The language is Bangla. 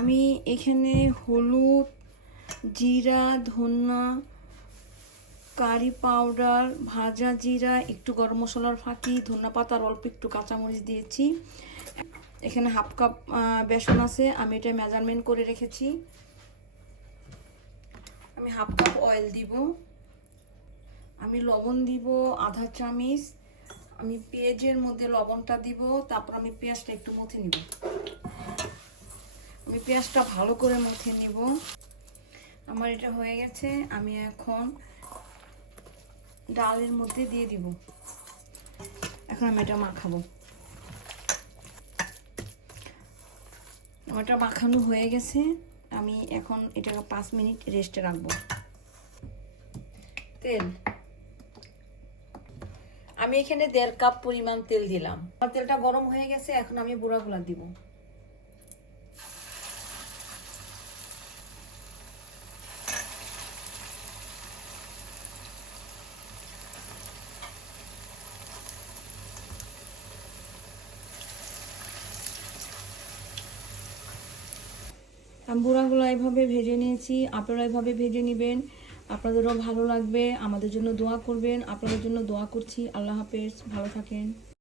আমি এখানে হলুদ, জিরা, ধনিয়া, কারি পাউডার, ভাজা জিরা, একটু গরম মশলার ফাঁকি, ধনিয়া পাতা আর অল্প একটু কাঁচামরিচ দিয়েছি। এখানে হাফ কাপ বেসন আছে, আমি এটা মেজারমেন্ট করে রেখেছি। আমি হাফ কাপ অয়েল দিব, আমি লবণ দিব আধা চামচ, আমি পেঁয়াজের মধ্যে লবণটা দিব, তারপর আমি পেঁয়াজটা একটু মথে নিব। আমি পেঁয়াজটা ভালো করে মথে নিব। আমার এটা হয়ে গেছে, আমি এখন ডালের মধ্যে দিয়ে দিব। এখন আমি এটা মাখাবো। আমার এটা মাখানো হয়ে গেছে, আমি এখন এটাকে 5 মিনিট রেস্টে রাখবো। তেল আমি এখানে 1.5 কাপ পরিমাণ তেল দিলাম। আমার তেলটা গরম হয়ে গেছে, এখন আমি গুঁড়াগুলা দিব। আমি বুড়াগুলো এইভাবে ভেজে নিয়েছি, আপনারা এইভাবে ভেজে নেবেন। আপনাদেরও ভালো লাগবে। আমাদের জন্য দোয়া করবেন, আপনাদের জন্য দোয়া করছি। আল্লাহ হাফেজ, ভালো থাকেন।